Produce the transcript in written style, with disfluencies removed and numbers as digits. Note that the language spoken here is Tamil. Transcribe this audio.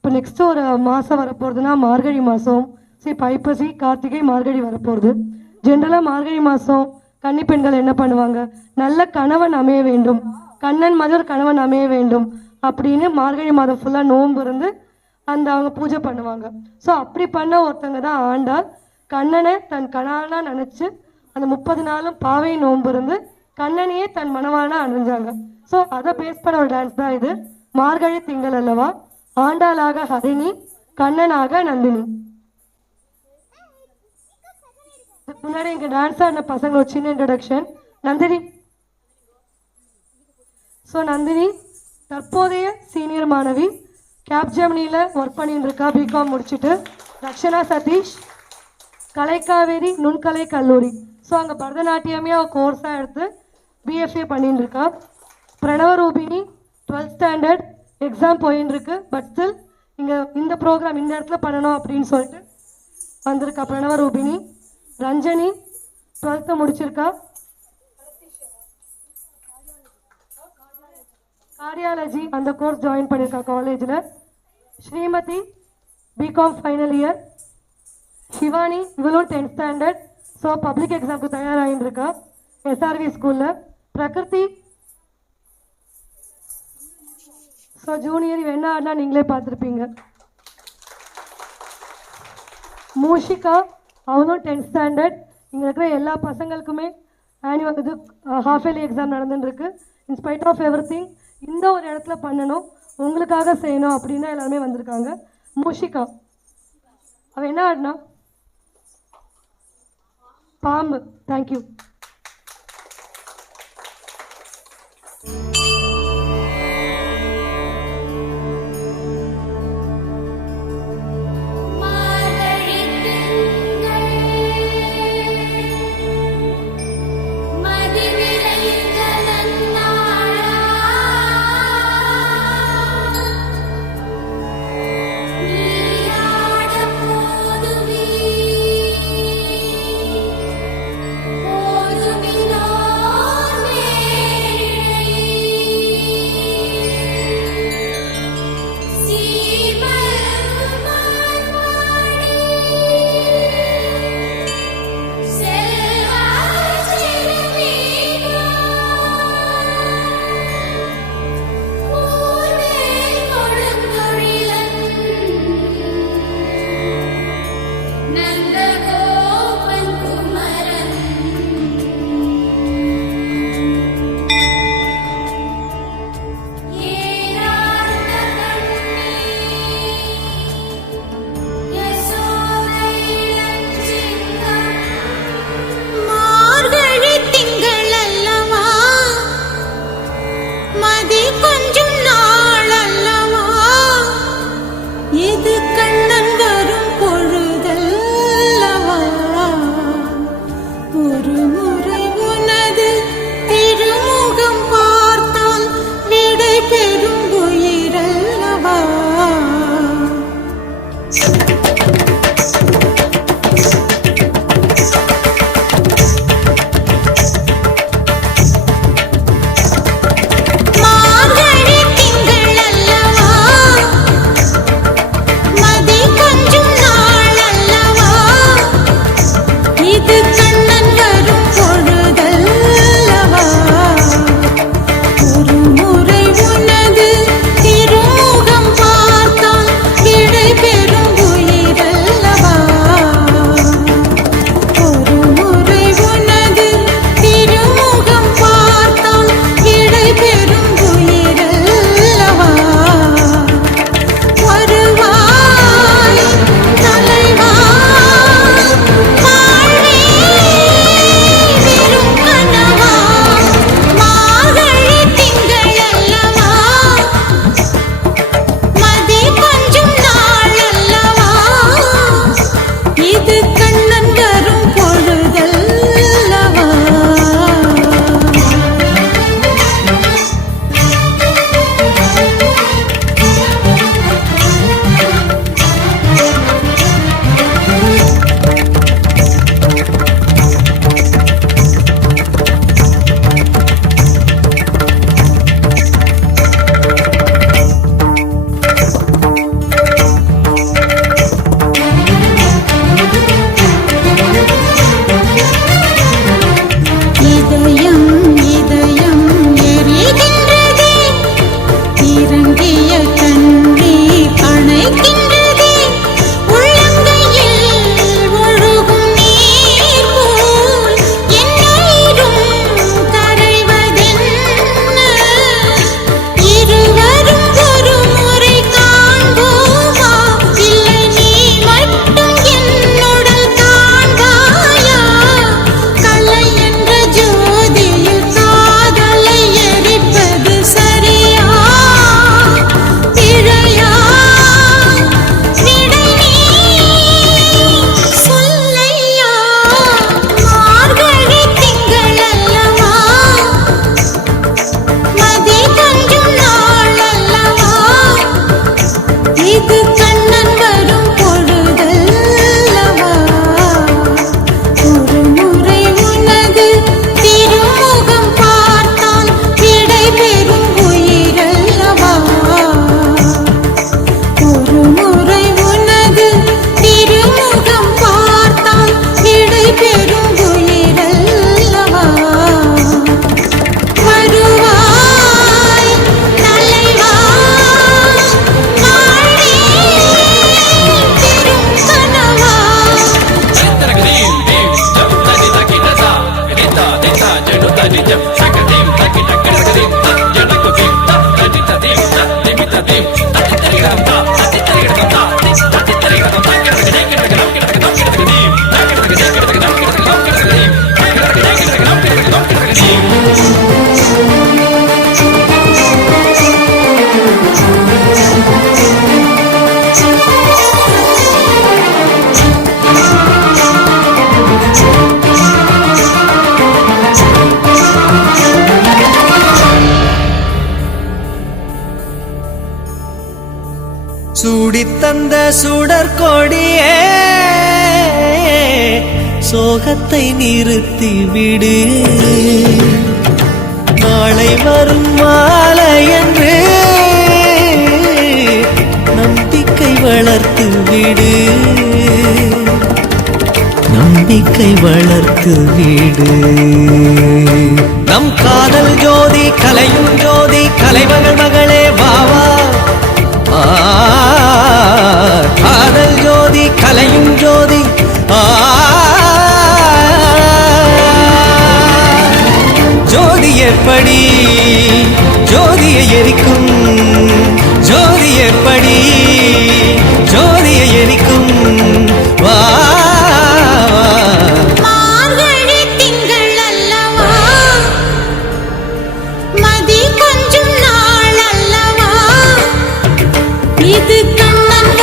இப்போ நெக்ஸ்ட்டு ஒரு மாதம் வரப்போகிறதுனா மார்கழி மாதம். சரி, ஐப்பசி கார்த்திகை மார்கழி வரப்போகிறது. ஜென்ரலாக மார்கழி மாதம் கன்னி பெண்கள் என்ன பண்ணுவாங்க, நல்ல கணவன் அமைய வேண்டும், கண்ணன் மாதிரி ஒரு கணவன் அமைய வேண்டும் அப்படின்னு மார்கழி மாதம் ஃபுல்லாக நோன்பு இருந்து அந்த அவங்க பூஜை பண்ணுவாங்க. ஸோ அப்படி பண்ண ஒருத்தங்க தான் ஆண்டாள். கண்ணனை தன் கணவனாக நினச்சி அந்த 30 நாளும் பாவை நோன்பு இருந்து கண்ணனையே தன் மணவானாக அணிஞ்சாங்க. ஸோ அதை பேஸ் பண்ண ஒரு டான்ஸ் தான் இது. மார்கழி திங்கள் அல்லவா, ஆண்டாளாக ஹரிணி, கண்ணனாக நந்தினி. முன்னாடி இங்கே டான்ஸ் ஆடின பசங்க ஒரு சின்ன இன்ட்ரடக்ஷன். நந்தினி. ஸோ நந்தினி தற்போதைய சீனியர் மாணவி, கேப்ஜெமினியில் ஒர்க் பண்ணிட்டு இருக்கா, பிகாம் முடிச்சுட்டு. ரக்ஷனா சதீஷ் கலைக்காவேரி நுண்கலை கல்லூரி, ஸோ அங்கே பரதநாட்டியமே அவள் கோர்ஸாக எடுத்து பிஎஃப்ஏ பண்ணிட்டு இருக்கா. பிரணவரூபினி 12th ஸ்டாண்டர்ட் எக்ஸாம் போயின்னு இருக்கு. பட் ஸ்டில் இங்கே இந்த ப்ரோக்ராம் இந்த இடத்துல பண்ணணும் அப்படின்னு சொல்லிட்டு வந்திருக்கா பிரணவரூபினி. ரஞ்சனி 12th முடிச்சிருக்கா, கார்டியாலஜி அந்த கோர்ஸ் ஜாயின் பண்ணியிருக்கா காலேஜில். Srimathi BCom final year. Shivani இவளும் 10th ஸ்டாண்டர்ட், ஸோ பப்ளிக் எக்ஸாமுக்கு தயாராகிட்டு இருக்கா எஸ்ஆர்வி ஸ்கூலில். பிரகிருதி ஸோ ஜூனியர் என்ன ஆடினா நீங்களே பார்த்துருப்பீங்க. மூஷிகா அவனும் 10th ஸ்டாண்டர்ட். இங்கே இருக்கிற எல்லா பசங்களுக்குமே ஆனுவல் இது ஹாஃப் இயர்லி எக்ஸாம் நடந்துட்டுருக்கு. இன்ஸ்பைட் ஆஃப் எவ்ரி திங் இந்த ஒரு இடத்துல பண்ணணும், உங்களுக்காக செய்யணும் அப்படின்னு எல்லாருமே வந்திருக்காங்க. மூஷிகா அவள் என்ன ஆடினா, பாம்பு. தேங்க்யூ. Oh சூடித்தந்த சுடற்கொடியே சோகத்தை நிறுத்தி விடு. நாளை வரும் மாலை என்று நம்பிக்கை வளர்த்து விடு. நம்பிக்கை வளர்த்து விடு. நம் காதல் ஜோதி கலையும் ஜோதி கலைமகள் மகளே வாவா. காதல் ஜோதி கலையும் ஜோதி ஜோதி எப்படி ஜோதியை எரிக்கும். ஜோதி எப்படி ஜோதியை எரிக்கும். வா மார்கழி திங்கள் அல்லவா, மதி கொஞ்சம் நாள் அல்லவா, இது கண்ணன்